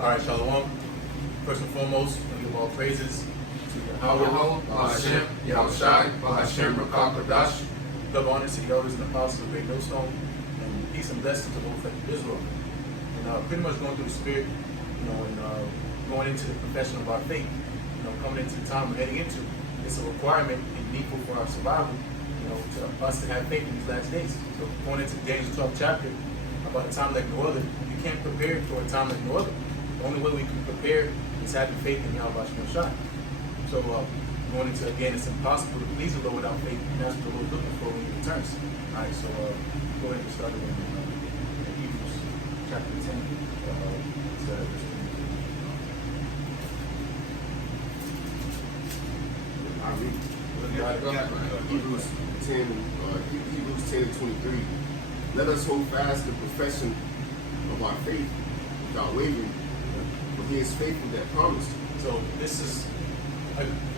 All right, Shalom. First and foremost, we give all praises to Yahweh, Bahashem, Yahushai, Bahashem, Rakah Kodash. Double honor to the elders and apostles of Great Millstone, and peace and blessings to both of Israel. And pretty much going through the spirit, and going into the profession of our faith, coming into the time we're heading into. It's a requirement and needful for our survival, to us to have faith in these last days. So going into Daniel's 12th chapter, about a time like no other, you can't prepare for a time like no other. The only way we can prepare is having faith in Yahweh Shai. So going into, again, it's impossible to please the Lord without faith, and that's what the Lord's looking for when he returns. All right, so go ahead and start in Hebrews chapter 10. I read Hebrews 10 and 23. Let us hold fast the profession of our faith without wavering, for he is faithful that promised. So this is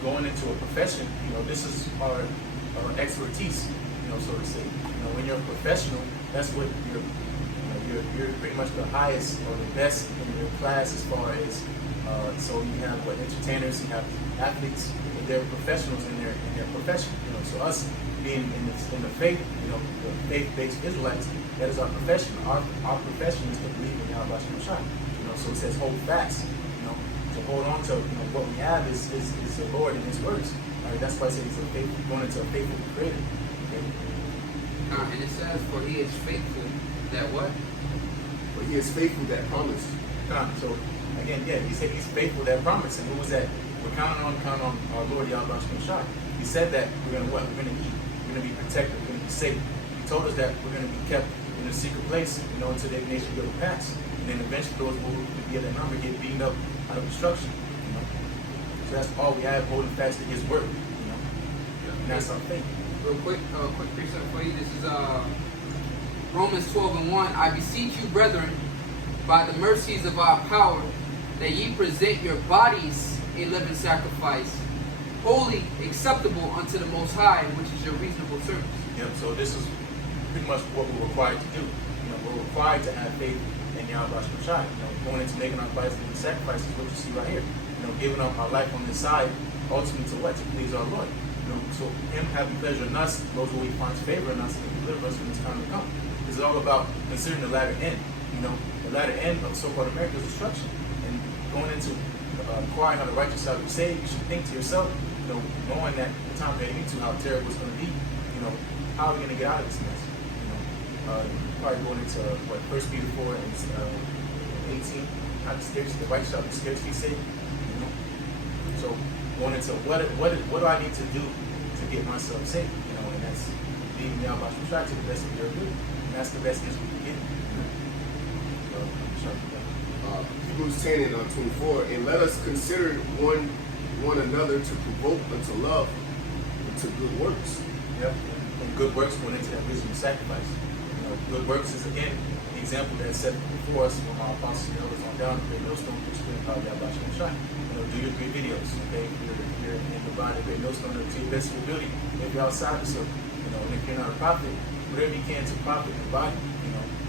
going into a profession. This is our expertise. So to say. When you're a professional, that's what you're pretty much the highest or the best in your class as far as. So you have entertainers, you have athletes, and they're professionals in their profession. So us being in the faith, the faith-based Israelites, that is our profession. Our profession is to believe in Yahweh Shai. So it says hold fast. To hold on to what we have is the Lord and His words. Right? That's why I say He's going into a faithful Creator. Okay? And it says, "For He is faithful." That what? For He is faithful that promised. So again, He said He's faithful that promise. And who was that? We're counting on our Lord Yahweh Shai. He said that we're going to what? We're going to eat. We're going to be protected. We're going to be safe. He told us that we're going to be kept in a secret place, until the nation will pass. And then eventually those who will be at that number get beaten up out of destruction. So that's all we have, holding fast to His word. And that's our faith. Real quick precept for you. This is Romans 12:1. I beseech you, brethren, by the mercies of our power, that ye present your bodies a living sacrifice, holy, acceptable unto the Most High, which is your reasonable service. Yep. So this is pretty much what we're required to do. We're required to have faith in Yahweh Shai. Going into making our bodies living sacrifices, what you see right here. Giving up our life on this side, ultimately to what? To please our Lord. So Him having pleasure in us, those who He finds favor in us, and deliver us from this time to come. This is all about considering the latter end. The latter end of so-called America's destruction, and going into inquiring on the righteous side of the saved. You should think to yourself, knowing that the time we're heading into, how terrible it's going to be. How are we going to get out of this mess? Probably going into what 1 Peter 4 and 18. How the righteous shall be scarcely saved. So going into what do I need to do to get myself saved? And that's being Yahweh Shai to the best of your ability. And that's the best answer we can get. Hebrews 10 and 24. And let us consider one another to provoke unto love and to good works. Yep. And good works going into that wisdom sacrifice. Good works is again the example that's set before us from our apostles and elders on down. Great Millstone to explain how Yahweh Shai. Do your 3 videos, okay? If you're in the body of Great Millstone, to your best ability. If you're outside the circle, and if you're not a prophet, whatever you can to profit the body,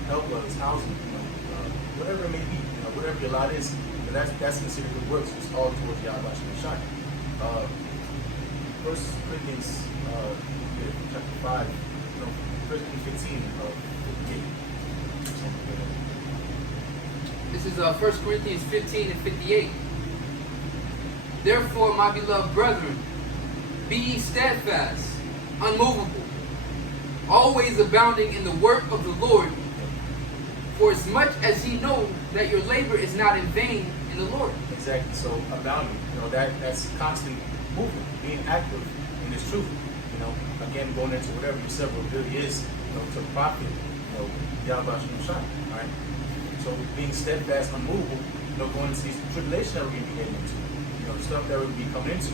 help others, housing, whatever it may be, whatever your lot is, that's considered good works. It's all towards Yahweh Shai. 1 Corinthians chapter 5, 1 Corinthians 15, 58. This is 1 Corinthians 15 and 58. Therefore, my beloved brethren, be ye steadfast, unmovable, always abounding in the work of the Lord, for as much as ye know that your labor is not in vain in the Lord. Exactly. So abounding, that's constantly moving, being active in this truth. Again, going into whatever your several ability is, to profit, Yahweh Shai. Right. So being steadfast, unmovable, going into these tribulations that we're going to be getting into. The stuff that we're going to be coming into.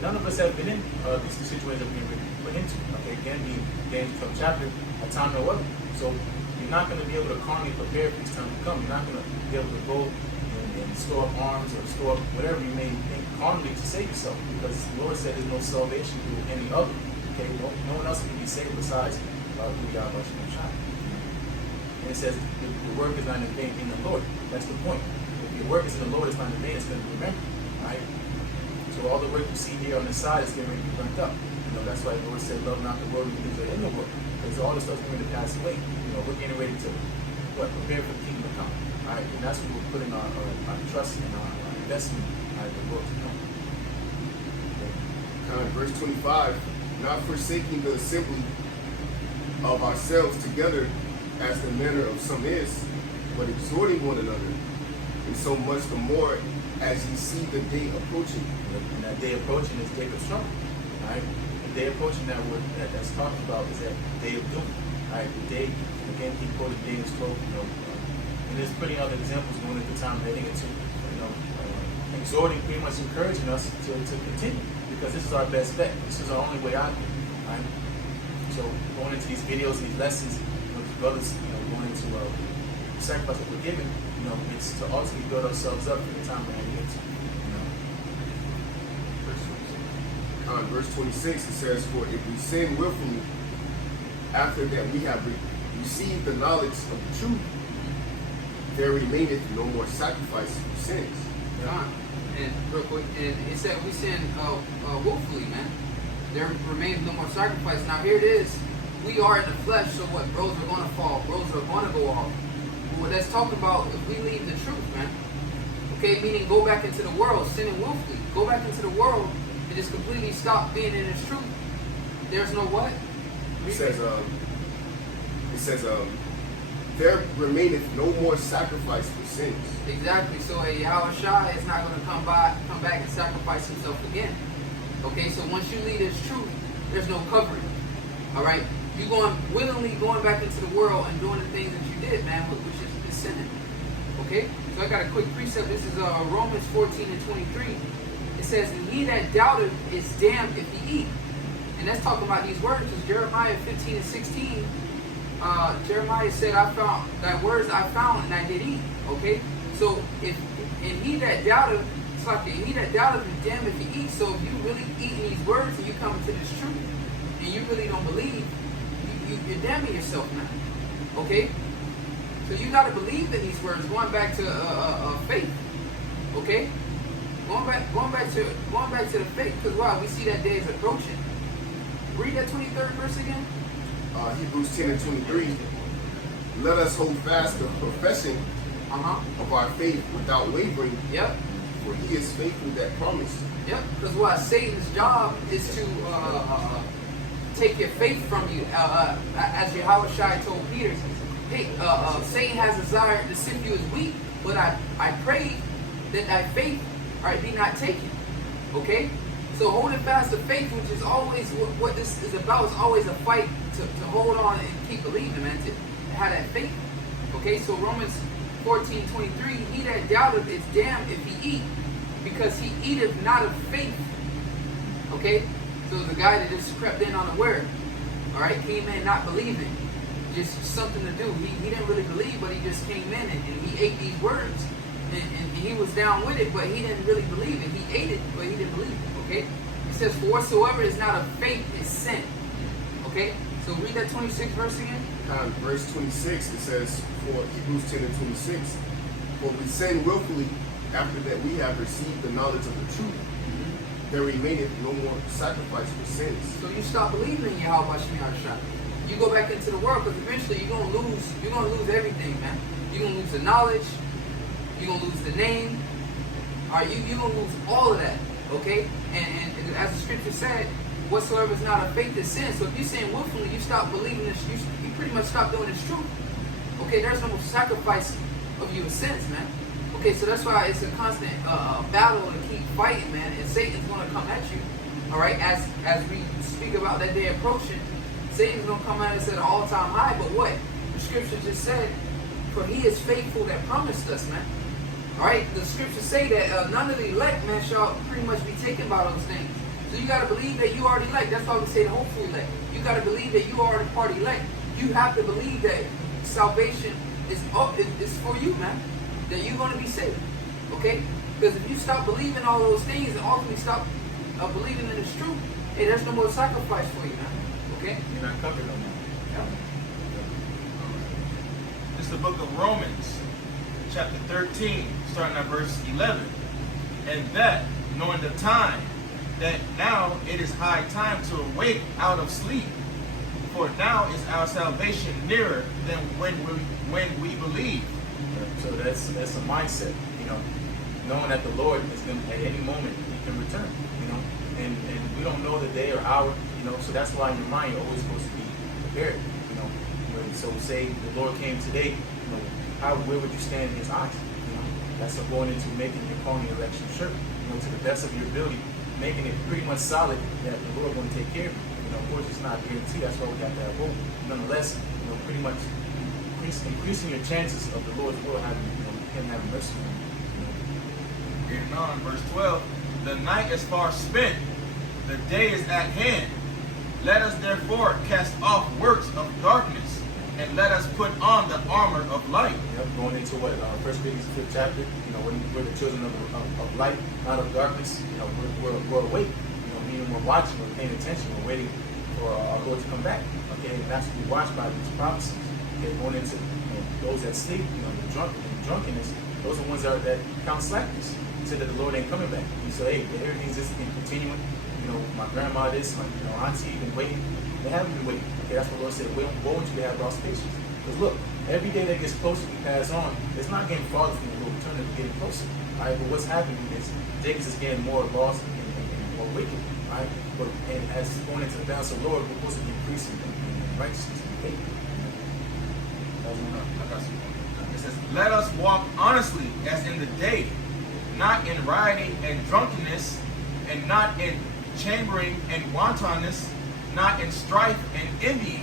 None of us have been in these situations that we're going to be put into. Okay, again, being Daniel's 12th chapter, a time no other. So you're not going to be able to calmly prepare for this time to come. You're not going to be able to go and store up arms or store up whatever you may think calmly to save yourself, because the Lord said there's no salvation through any other. Okay, no one else can be saved besides through Yahweh Shai. And it says the work is not in vain in the Lord. That's the point. If your work is in the Lord, it's not in vain, it's going to be remembered. Right? So all the work you see here on the side is getting ready to be burnt up. That's why the Lord said, love not the world and the things that are in the world. Because all the stuff's going to pass away. We're getting ready to prepare for the kingdom to come. All right? And that's what we're putting our trust and our investment in the world to come. Verse 25, not forsaking the assembly of ourselves together as the manner of some is, but exhorting one another, and so much the more as ye see the day approaching. And that day approaching is Jacob's trouble. Right? The day approaching that's talking about is that day of doom. Right? The day, again, he quoted James 12, and there's plenty other examples going at the time heading into, exhorting, pretty much encouraging us to continue, because this is our best bet. This is our only way out here. Right? So going into these videos and these lessons, these brothers, going into the sacrifice that we're giving, it's to ultimately build ourselves up for the time we're heading into. Verse 26, it says, for if we sin willfully, after that we have received the knowledge of the truth, there remaineth no more sacrifice for sins. And real quick, and it said we sin willfully, man. There remains no more sacrifice. Now here it is. We are in the flesh, so what? Bros are going to fall. Bros are going to go off. What that's talking about, if we leave the truth, man. Okay, meaning go back into the world, sinning willfully. Go back into the world and just completely stop being in its truth. There's no what? It says, there remaineth no more sacrifice for sins. Exactly. So a Yahushua is not going to come back and sacrifice himself again. Okay, so once you leave this truth, there's no covering. All right, you willingly going back into the world and doing the things that you did, man, which is sinning. Okay, so I got a quick precept. This is Romans 14 and 23. It says, and he that doubteth is damned if he eat. And that's talking about these words. It's Jeremiah 15 and 16. Jeremiah said, I found that words I found and I did eat. Okay, so he that doubteth, it's like he that doubteth is damned if he eats. So if you really eating these words and you come into this truth and you really don't believe, you're damning yourself now. Okay, so you got to believe in these words. Going back to faith. Okay, going back to the faith, because why? We see that day is approaching. Read that 23rd verse again. Hebrews 10 and 23. Let us hold fast the profession of our faith without wavering. Yep. For he is faithful that promised. Yep. Because what? Satan's job is to take your faith from you. As Yahushua told Peter, hey, Satan has desired to sift you as wheat, but I pray that thy faith be not taken. Okay? So holding fast to faith, which is always what this is about, is always a fight to hold on and keep believing, man, to have that faith. Okay, so Romans 14:23, he that doubteth is damned if he eat, because he eateth not of faith. Okay, so the guy that just crept in unaware, all right, came in not believing, just something to do. He didn't really believe, but he just came in and he ate these words, and he was down with it, but he didn't really believe it. He ate it, but he didn't believe it. Okay, it says, for whatsoever is not of faith is sin. Okay, so read that 26th verse again. Verse 26, it says, for Hebrews 10 and 26, for we sin willfully after that we have received the knowledge of the truth. There remaineth no more sacrifice for sins. So you stop believing in Yahweh Shemiyah. You go back into the world, because eventually you're gonna lose everything, man. You're gonna lose the knowledge, you're gonna lose the name, you're gonna lose all of that. Okay? And as the scripture said, whatsoever is not of faith is sin. So if you're saying willfully, you stop believing this, you pretty much stop doing this truth. Okay, there's no more sacrifice of your sins, man. Okay, so that's why it's a constant battle to keep fighting, man. And Satan's gonna come at you. Alright, as we speak about that day approaching, Satan's gonna come at us at an all-time high, but what? The scripture just said, for he is faithful that promised us, man. Alright, the scriptures say that none of the elect, man, shall pretty much be taken by those things. So you got to believe that you are the elect. That's why we say the hopeful elect. You got to believe that you are the part elect. You have to believe that salvation is for you, man. That you're going to be saved. Okay? Because if you stop believing all those things and ultimately stop believing in this truth, hey, there's no more sacrifice for you, man. Okay? You're not covered on that. Yeah. This is the book of Romans, chapter 13, starting at verse 11. And that, knowing the time, that now it is high time to awake out of sleep. For now is our salvation nearer than when we believe. So that's a mindset, knowing that the Lord is going to, at any moment, He can return, and we don't know the day or hour, so that's why in your mind you're always supposed to be prepared, So say the Lord came today, where would you stand in His eyes? That's going into making your calling election sure, to the best of your ability, making it pretty much solid that the Lord going to take care of you. Of course, it's not guaranteed. That's why we have to have hope. Nonetheless, pretty much increasing your chances of the Lord's will having, Him having mercy on you. Reading on, verse 12. The night is far spent, the day is at hand. Let us therefore cast off works of darkness, and let us put on the armor of light. Going into what 1 Corinthians 5th chapter, when we're the children of light, not of darkness. We're awake. Meaning we're watching, we're paying attention, we're waiting for our Lord to come back. Okay, and that's what we watch by these prophecies. Okay, going into those that sleep, the drunkenness, those are the ones that count slackness. Said that the Lord ain't coming back. He said, hey, everything's just been continuing. My grandma this, my auntie been waiting. They haven't been waiting. Okay, that's what the Lord said. Woe unto you have lost patience. Because look, every day that gets closer, we pass on. It's not getting farther from the Lord. We're turning to getting closer. All right, but what's happening is Jacob is getting more lost and more wicked. Right? And as going into the balance of the Lord, we're supposed to be increasing in righteousness and faith. It says, let us walk honestly as in the day, not in rioting and drunkenness, and not in chambering and wantonness, not in strife and envy,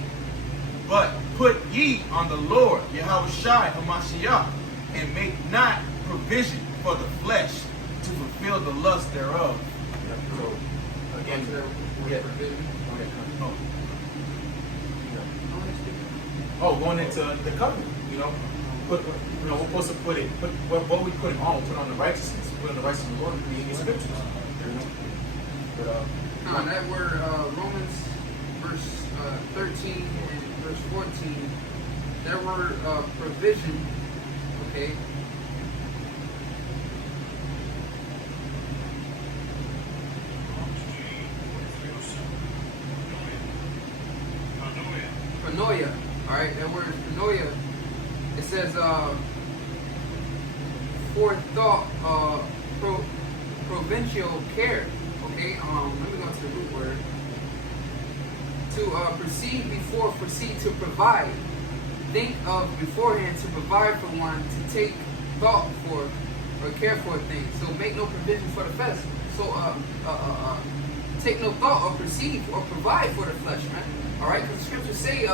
but put ye on the Lord, Yahushua HaMashiach, and make not provision for the flesh to fulfill the lust thereof. So, again, going into the covenant, we're supposed to put what we put on, put on the righteousness, put on the righteousness of the Lord, reading the scriptures. That word, Romans, verse 13 and verse 14, that word provision, okay? Pronoia, alright, that word pronoia, it says forethought, provincial care, okay, let me go to the root word. To perceive before, proceed to provide. Think of beforehand to provide for one, to take thought for or care for things. So make no provision for the flesh. So take no thought or perceive or provide for the flesh, man. All right, because the scriptures say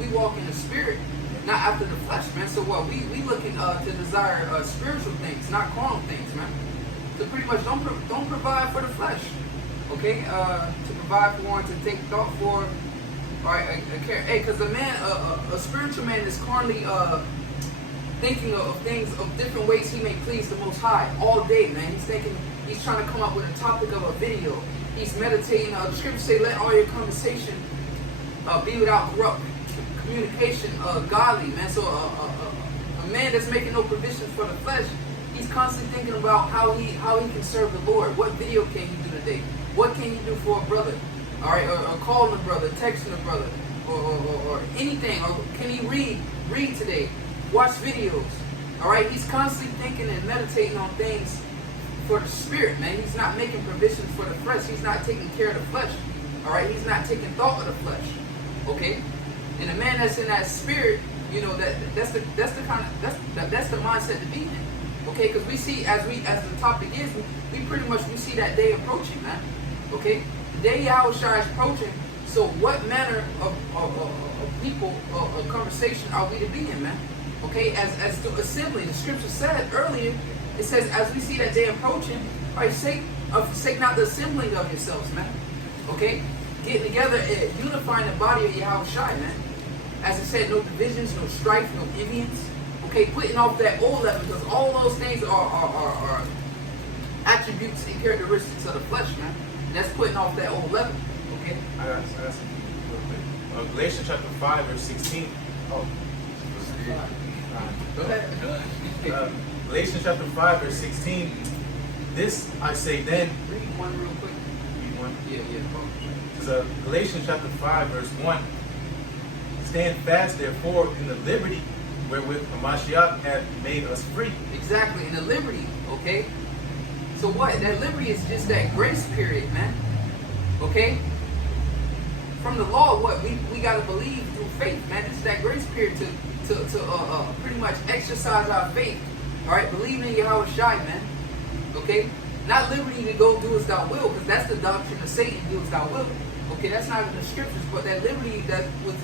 we walk in the spirit, not after the flesh, man. So what we looking to desire spiritual things, not carnal things, man. So pretty much don't provide for the flesh, okay? To provide for one, to take thought for, all right, care. Hey, because a spiritual man is carnally thinking of things, of different ways he may please the Most High all day, man. He's trying to come up with a topic of a video. He's meditating. The scriptures say, let all your conversation be without corrupt communication, godly, man. So a man that's making no provision for the flesh, he's constantly thinking about how he can serve the Lord. What video can he do today? What can he do for a brother? All right, or calling a brother, texting a brother, or anything. Or can he read today? Watch videos. All right, he's constantly thinking and meditating on things for the spirit, man. He's not making provisions for the flesh. He's not taking care of the flesh. All right, he's not taking thought of the flesh. Okay, and a man that's in that spirit, that's the mindset to be in. Okay, because we see as the topic is, we pretty much see that day approaching, man. Okay, the day Yahushua is approaching. So what manner of people, of conversation are we to be in, man? Okay, as the assembly, the scripture said earlier, it says as we see that day approaching, all right, forsake not the assembling of yourselves, man. Okay, getting together and unifying the body of Yahushua, man. As it said, no divisions, no strife, no envyings. Okay, putting off that old leaven, because all those things are attributes and characteristics of the flesh, man. And that's putting off that old leaven. Okay? I got something real quick. Galatians chapter 5, verse 16. Go ahead. Galatians chapter 5, verse 16. This I say then. Read one real quick. Read one. Yeah. So Galatians chapter 5, verse 1. Stand fast, therefore, in the liberty wherewith Hamashiach hath made us free. Exactly, in the liberty, okay? So what? That liberty is just that grace period, man. Okay? From the law, what? We got to believe through faith, man. It's that grace period to pretty much exercise our faith. All right? Believing in Yahweh Shai, man. Okay? Not liberty to go do as thou will, because that's the doctrine of Satan, do as thou will. Okay? That's not in the scriptures, but that liberty that was,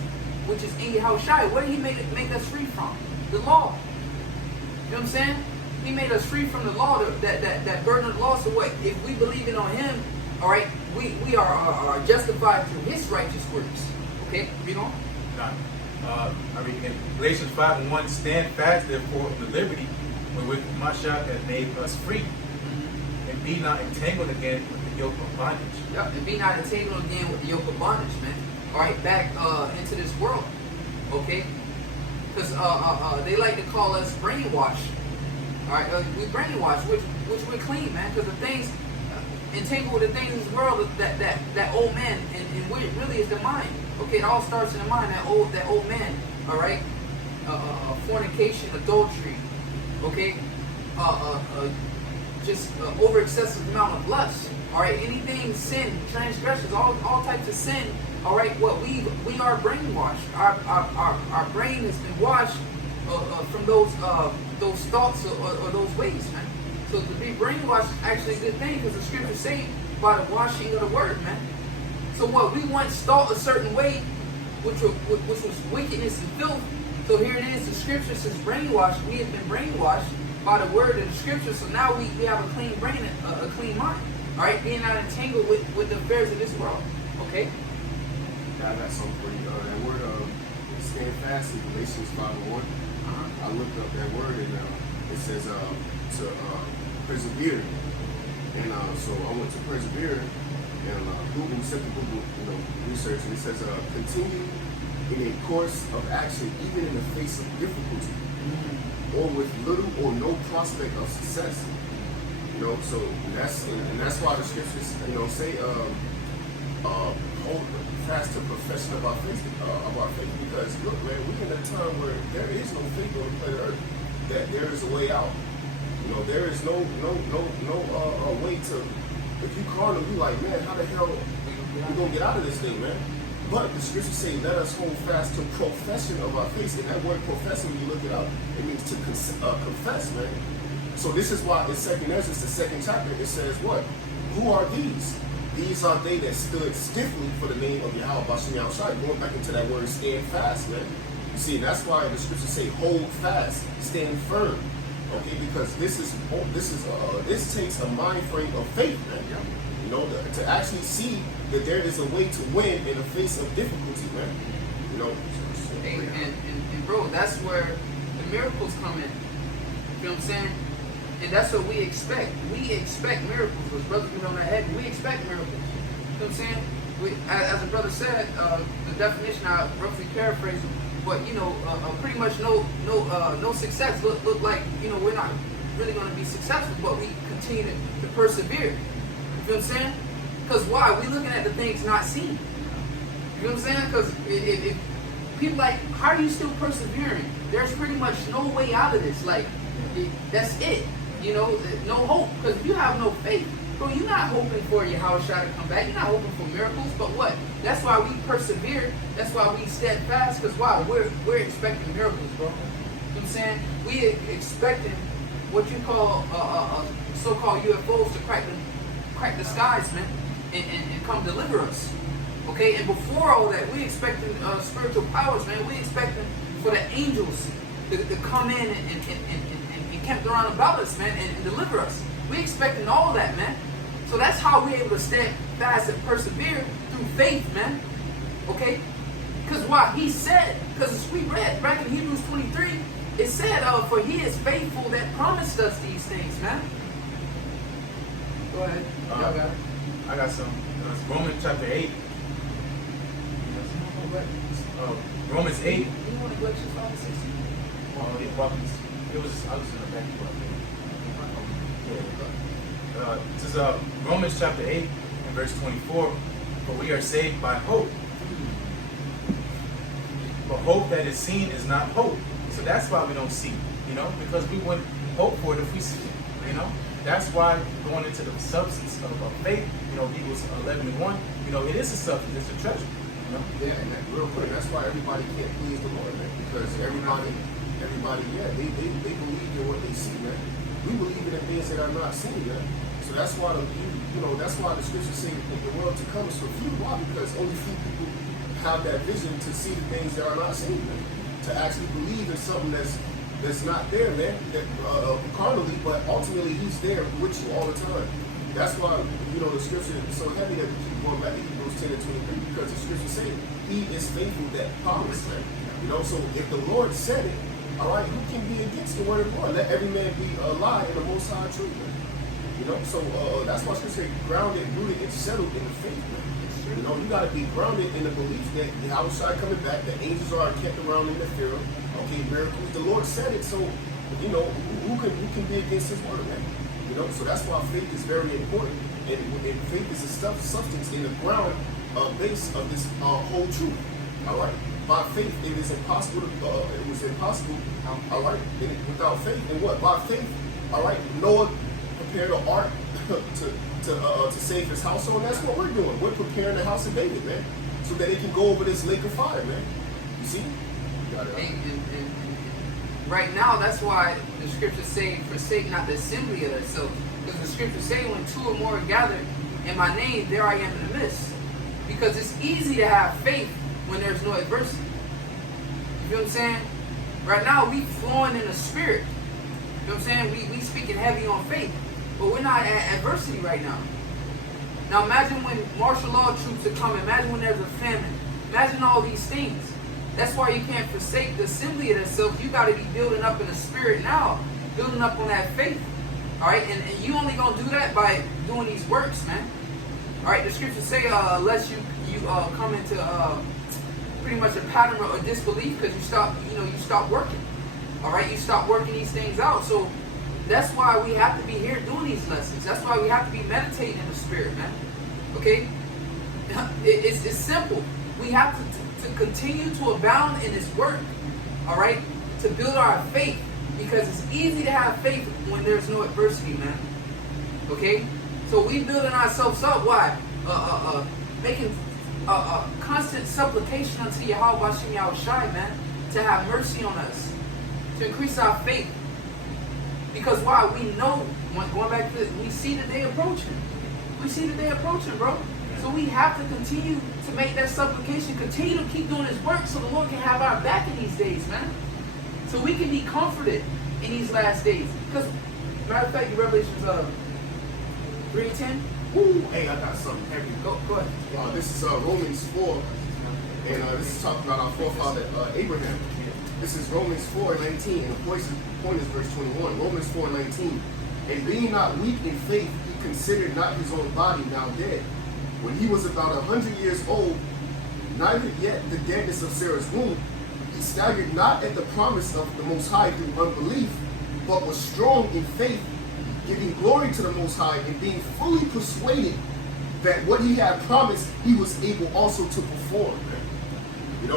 which is in Yahweh Shai, what did he make us free from? The law. You know what I'm saying? He made us free from the law, that burden of the law. So what? If we believe it on him, all right, we are justified through his righteous works. Okay? Read on. I read again. Galatians 5 and 1. Stand fast, therefore, in the liberty wherewith Hamashiach hath made us free, and be not entangled again with the yoke of bondage. Yep, and be not entangled again with the yoke of bondage, man. All right, back into this world. Okay? Because they like to call us brainwashed. All right, we brainwashed, which we're clean, man. Because the things entangled with the things in this world, that old man, and what it really is the mind. Okay, it all starts in the mind. That old man. All right, fornication, adultery. Okay, just over excessive amount of lust. All right, anything sin, transgressions, all types of sin. All right, what we are brainwashed. Our brain has been washed from those thoughts or those ways, man. So to be brainwashed is actually a good thing, because the scriptures say by the washing of the word, man. So what we once thought a certain way, which was wickedness and filth. So here it is, the scripture says brainwashed. We have been brainwashed by the word of the scripture. So now we have a clean brain, a clean mind. All right, being not entangled with the affairs of this world. Okay. Yeah, I got something for you. That word stand fast in Galatians 5:1. I looked up that word and it says to persevere. And so I went to persevere and Google, simple Google, research, and it says continue in a course of action even in the face of difficulty or with little or no prospect of success. So that's why the scriptures, say hold fast to profession of our faith, because look, man, we're in a time where there is no faith on the planet Earth. That there is a way out. There is no way to. If you carnal, you like, man, how the hell we gonna get out of this thing, man? But the scriptures say, let us hold fast to profession of our faith. And that word profession, when you look it up, it means to confess, man. So this is why in 2nd Ezra, the 2nd chapter, it says what? Who are these? These are they that stood stiffly for the name of Yahweh Bashem Yahushai. Going back into that word, stand fast, man. You see, that's why the scriptures say, hold fast, stand firm. Okay, because this takes a mind frame of faith, man. To actually see that there is a way to win in the face of difficulty, man. And bro, that's where the miracles come in. You know what I'm saying? And that's what we expect. We expect miracles. As brothers get on that head, we expect miracles. You know what I'm saying? As a brother said, the definition, I roughly paraphrase, but pretty much no success. Look like we're not really going to be successful, but we continue to persevere. You know what I'm saying? Because why? We're looking at the things not seen. You know what I'm saying? Because if people like, how are you still persevering? There's pretty much no way out of this. Like, that's it. No hope. Because if you have no faith, bro, you're not hoping for Yahweh Shai to come back. You're not hoping for miracles. But what? That's why we persevere. That's why we steadfast. Because why? We're expecting miracles, bro. You know what I'm saying? We expecting what you call so-called UFOs to crack the skies, man, and come deliver us. Okay? And before all that, we expecting spiritual powers, man. We expecting for the angels to come in and camp around about us, man, and deliver us. We expecting all that, man. So that's how we're able to stand fast and persevere through faith, man. Okay? Because why? He said, because we read back in Hebrews 23, it said, for he is faithful that promised us these things, man. Go ahead. I got some. It's Romans chapter 8. Romans 8. You want to Galatians 5:16? all the weapons. It was, I was just gonna back you up. Yeah. This is Romans chapter 8 and verse 24. For we are saved by hope. But hope that is seen is not hope. So that's why we don't see, because we wouldn't hope for it if we see it, That's why going into the substance of faith, Hebrews 11:1, it is a substance, it's a treasure, Yeah, and real quick, that's why everybody can't please the Lord, man. Because everybody, yeah, they believe in what they see, man. We believe in the things that are not seen, man. So that's why that's why the scriptures say that the world to come is for few. Why? Because only few people have that vision to see the things that are not seen, man. To actually believe in something that's not there, man. That carnally, but ultimately He's there with you all the time. That's why the scripture is so heavy that we keep going back to Hebrews 10 and 23, because the scripture say He is faithful that promised, man. So if the Lord said it, all right, who can be against the word of the Lord? Let every man be a lie in the Most High truth, man. So that's why scripture say grounded, rooted, and settled in the faith, man. You got to be grounded in the belief that the outside coming back, the angels are kept around in the fear. Okay, miracles. The Lord said it, so who can be against His word, man? So that's why faith is very important, and faith is a substance in the ground base of this whole truth. All right. By faith, it is impossible. It was impossible. All right. Without faith, and what? By faith, all right. Noah prepared an ark to save his household. And that's what we're doing. We're preparing the house of David, man, so that it can go over this lake of fire, man. You see? You got it. And right now, that's why the scriptures say, forsake not the assembly of themselves. Because the scriptures say, when two or more are gathered in my name, there I am in the midst. Because it's easy to have faith when there's no adversity. You know what I'm saying? Right now, we flowing in the spirit. You know what I'm saying? We speaking heavy on faith. But we're not at adversity right now. Now imagine when martial law troops are coming. Imagine when there's a famine. Imagine all these things. That's why you can't forsake the assembly of yourself. You got to be building up in the spirit now. Building up on that faith. All right? And you only going to do that by doing these works, man. All right? The scriptures say unless you come into pretty much a pattern of disbelief because you stop working. All right? You stop working these things out. So that's why we have to be here doing these lessons. That's why we have to be meditating in the spirit, man. Okay? It's simple. We have to continue to abound in this work, all right, to build our faith, because it's easy to have faith when there's no adversity, man. Okay? So we building ourselves up. Why? Making constant supplication unto Yahweh Hashem Yahushai, man, to have mercy on us, to increase our faith. Because why? We know, going back to this, we see the day approaching. We see the day approaching, bro. So we have to continue to make that supplication, continue to keep doing His work so the Lord can have our back in these days, man. So we can be comforted in these last days. Because, matter of fact, Revelations 3:10. Woo! Hey, I got something heavy. Go ahead. This is Romans 4, and this is talking about our forefather Abraham. This is Romans 4:19, and the point is verse 21. Romans 4:19. And being not weak in faith, he considered not his own body now dead, when he was about 100 years old, neither yet the deadness of Sarah's womb. He staggered not at the promise of the Most High through unbelief, but was strong in faith, giving glory to the Most High, and being fully persuaded that what he had promised, he was able also to perform.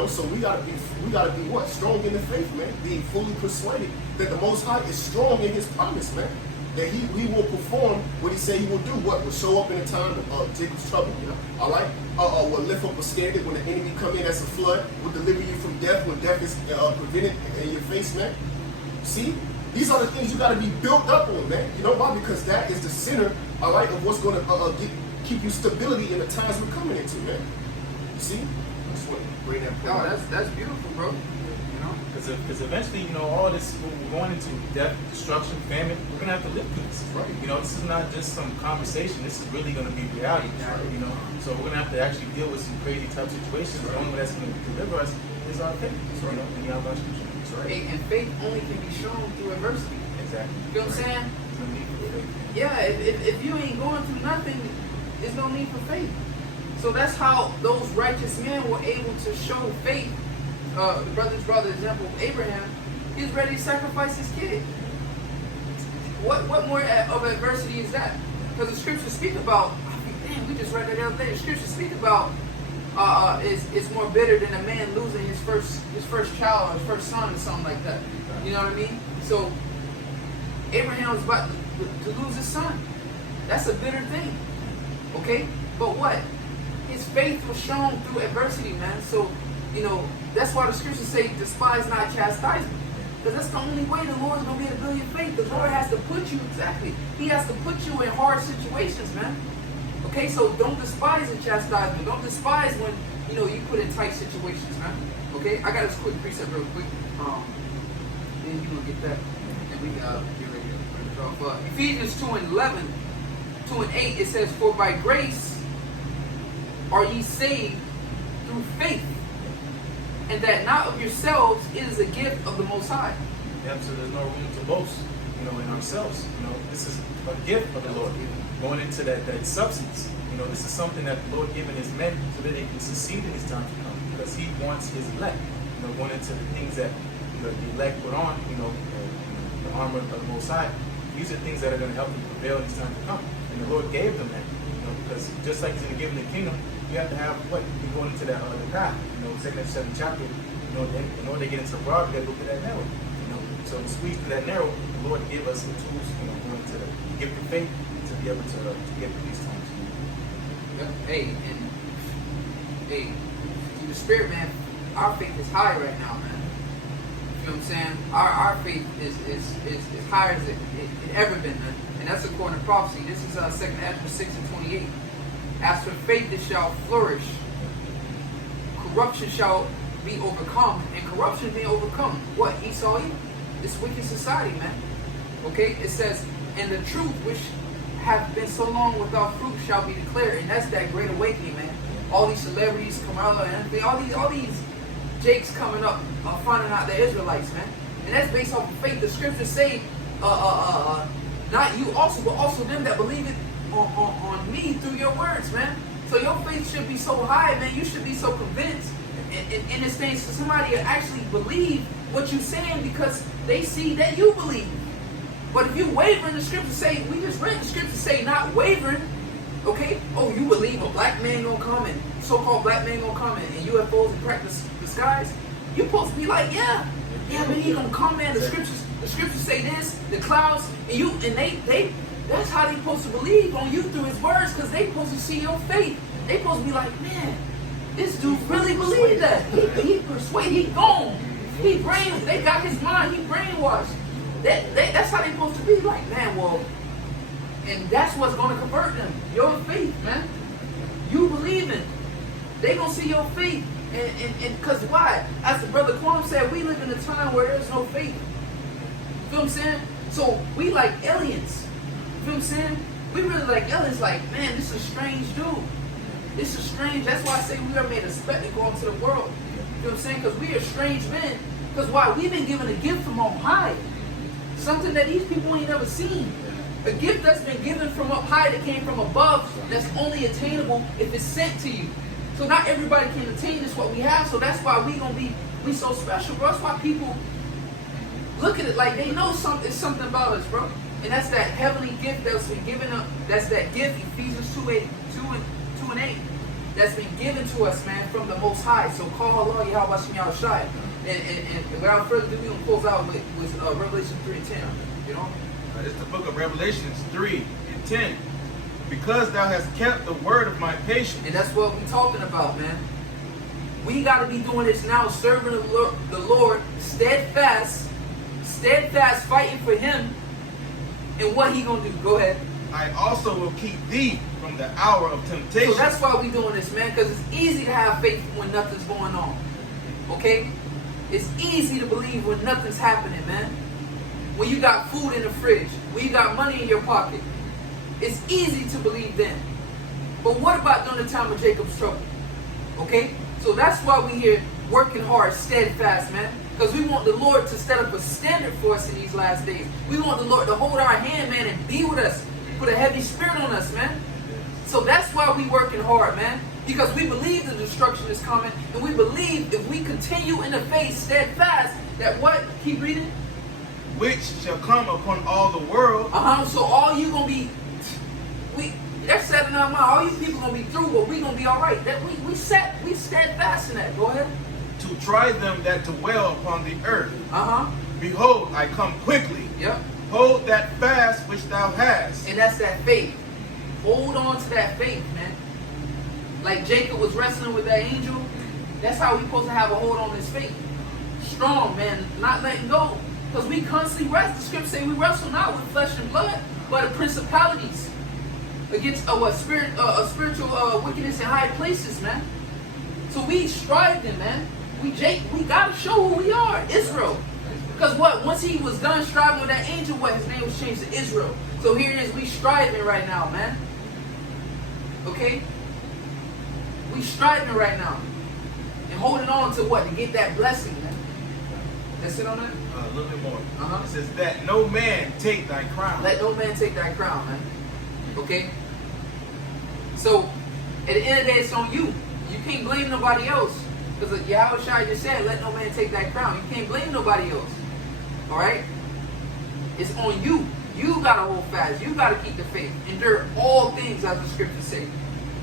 So we gotta be what? Strong in the faith, man. Being fully persuaded that the Most High is strong in His promise, man. That he will perform what He said He will do. What will show up in a time of Jacob's trouble, all right? Will lift up a standard when the enemy come in as a flood. Will deliver you from death when death is prevented in your face, man. See, these are the things you got to be built up on, man. You know why? Because that is the center, all right, of what's going to keep you stability in the times we're coming into, man. You see? I just want to bring that point. No, that's beautiful, bro. Because eventually, all this, we're going into death, destruction, famine. We're going to have to live through this. Right. This is not just some conversation. This is really going to be reality. Right. So we're going to have to actually deal with some crazy tough situations. The only way that's going to deliver us is our faith. Right. In Yahweh Scripture. That's right. And faith only can be shown through adversity. Exactly. You know what I'm saying? There's no need for faith. Yeah, if you ain't going through nothing, there's no need for faith. So that's how those righteous men were able to show faith. The brothers brought the example of Abraham, He's ready to sacrifice his kid. What more of adversity is that? Because the scriptures speak about, damn, we just read that the other day. The scriptures speak about it's more bitter than a man losing his first child or his first son or something like that. You know what I mean? So Abraham was about to lose his son. That's a bitter thing. Okay? But what? His faith was shown through adversity, man. So, you know, that's why the scriptures say, despise not chastisement. Because that's the only way the Lord's going to be able to build your faith. The Lord has to put you, exactly. He has to put you in hard situations, man. Okay, so don't despise the chastisement. Don't despise when, you know, you put in tight situations, man. Okay, I got this quick precept real quick. Then you going to get that. And we get ready to drop up. Ephesians 2:11, 2 and 8, it says, for by grace are ye saved through faith, and that not of yourselves, it is a gift of the Most High. Yep, so there's no room to boast, you know, in ourselves. You know, this is a gift of the Lord. Going into that substance, you know, this is something that the Lord given his men so that they can succeed in his time to come, because he wants his elect. You know, going into the things that the elect put on, you know, the armor of the Most High. These are things that are going to help them prevail in his time to come. And the Lord gave them that, you know, because just like he's going to give them the kingdom, you have to have what? You're going into that the path. You know, 2nd and 7th chapter, you know, in order to get into the broad, you got to go through that narrow. You know, so to squeeze through that narrow, the Lord gave us the tools, you know, going to give the faith to be able to get through these times. Yep. Hey, and hey, through the Spirit, man, our faith is high right now, man. You know what I'm saying? Our faith is higher as it ever been, man. And that's according to prophecy. This is 2nd Ezra 6 and 28. As for faith, it shall flourish. Corruption shall be overcome. And corruption being overcome. What? Esau? This wicked society, man. Okay? It says, and the truth which have been so long without fruit shall be declared. And that's that great awakening, man. All these celebrities, Kamala, and all these Jakes coming up, finding out they're Israelites, man. And that's based off of faith. The scriptures say, not you also, but also them that believe it on me through your words, man. So your faith should be so high, man. You should be so convinced in this thing, so somebody will actually believe what you're saying because they see that you believe. But if you wavering, the scriptures say, we just read the scriptures say not wavering, okay? Oh, you believe a black man gonna come and so-called black man gonna come and UFOs and practice the skies? You supposed to be like, yeah, man, he gonna come, man. The scriptures say this, the clouds, and they that's how they supposed to believe on you through his words, because they supposed to see your faith. They supposed to be like, man, this dude really believed that. He persuaded, he gone. They got his mind, he brainwashed. That's how they supposed to be like, man, well, and that's what's going to convert them. Your faith, man. You believing. They going to see your faith. And because why? As the brother Quam said, we live in a time where there's no faith. You feel what I'm saying? So we like aliens. You feel what I'm saying? We really like aliens, like, man, this is a strange dude. This is strange. That's why I say we are made a spectacle unto the world. You know what I'm saying? Because we are strange men. Because why? We've been given a gift from on high. Something that these people ain't never seen. A gift that's been given from up high that came from above, that's only attainable if it's sent to you. So not everybody can attain this, what we have. So that's why we so special, bro. That's why people look at it like they know something about us, bro. And that's that heavenly gift that's been given up. That's that gift, Ephesians 2 and 8. That's been given to us, man, from the Most High. So call Allah Yahweh Shem Yahushai. And without further ado, we're going to close out with Revelation 3 and 10. You know? It's the book of Revelations 3 and 10. Because thou hast kept the word of my patience. And that's what we're talking about, man. We got to be doing this now, serving the Lord, steadfast, fighting for him. And what he going to do? Go ahead. I also will keep thee from the hour of temptation. So that's why we're doing this, man, because it's easy to have faith when nothing's going on. Okay? It's easy to believe when nothing's happening, man. When you got food in the fridge, when you got money in your pocket, it's easy to believe then. But what about during the time of Jacob's trouble? Okay? So that's why we're here working hard, steadfast, man. Because we want the Lord to set up a standard for us in these last days. We want the Lord to hold our hand, man, and be with us. Put a heavy spirit on us, man. So that's why we working hard, man. Because we believe the destruction is coming, and we believe if we continue in the faith steadfast, that what? Keep reading. which shall come upon all the world. So all you gonna be, that's set in our mind. All you people gonna be through, but we gonna be all right. That we steadfast in that. Go ahead. To try them that dwell upon the earth. Behold, I come quickly. Yep. Hold that fast which thou hast. And that's that faith. Hold on to that faith, man. Like Jacob was wrestling with that angel. That's how we supposed to have a hold on this faith. Strong, man. Not letting go. Because we constantly wrestle. The scripture say we wrestle not with flesh and blood, but the principalities. Against spiritual wickedness in high places, man. So we striving, man. We gotta show who we are, Israel. Because what? Once he was done striving with that angel, what? His name was changed to Israel. So here it is, we striving right now, man. Okay? We striving right now. And holding on to what? To get that blessing, man. That's it on that? A little bit more. It says that no man take thy crown. Let no man take thy crown, man. Okay? So, at the end of the day, it's on you. You can't blame nobody else. Because Yahweh Shai just said, let no man take thy crown. You can't blame nobody else. Alright? It's on you. You gotta hold fast. You gotta keep the faith. Endure all things as the scriptures say.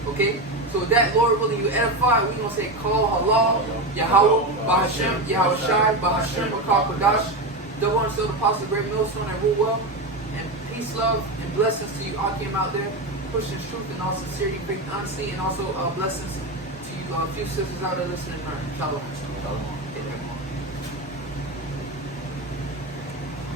Okay? So with that, Lord, willing you edify, we're going to say, Call Allah, Yahweh, Bahashem, Yahweh Shai, Bahashem, Bakar Kodash, double understood apostle, great millstone, and rule well. And peace, love, and blessings to you, Akim out there, pushing truth and all sincerity, faith, and honesty, and also blessings to you, a few sisters out there listening. Shalom.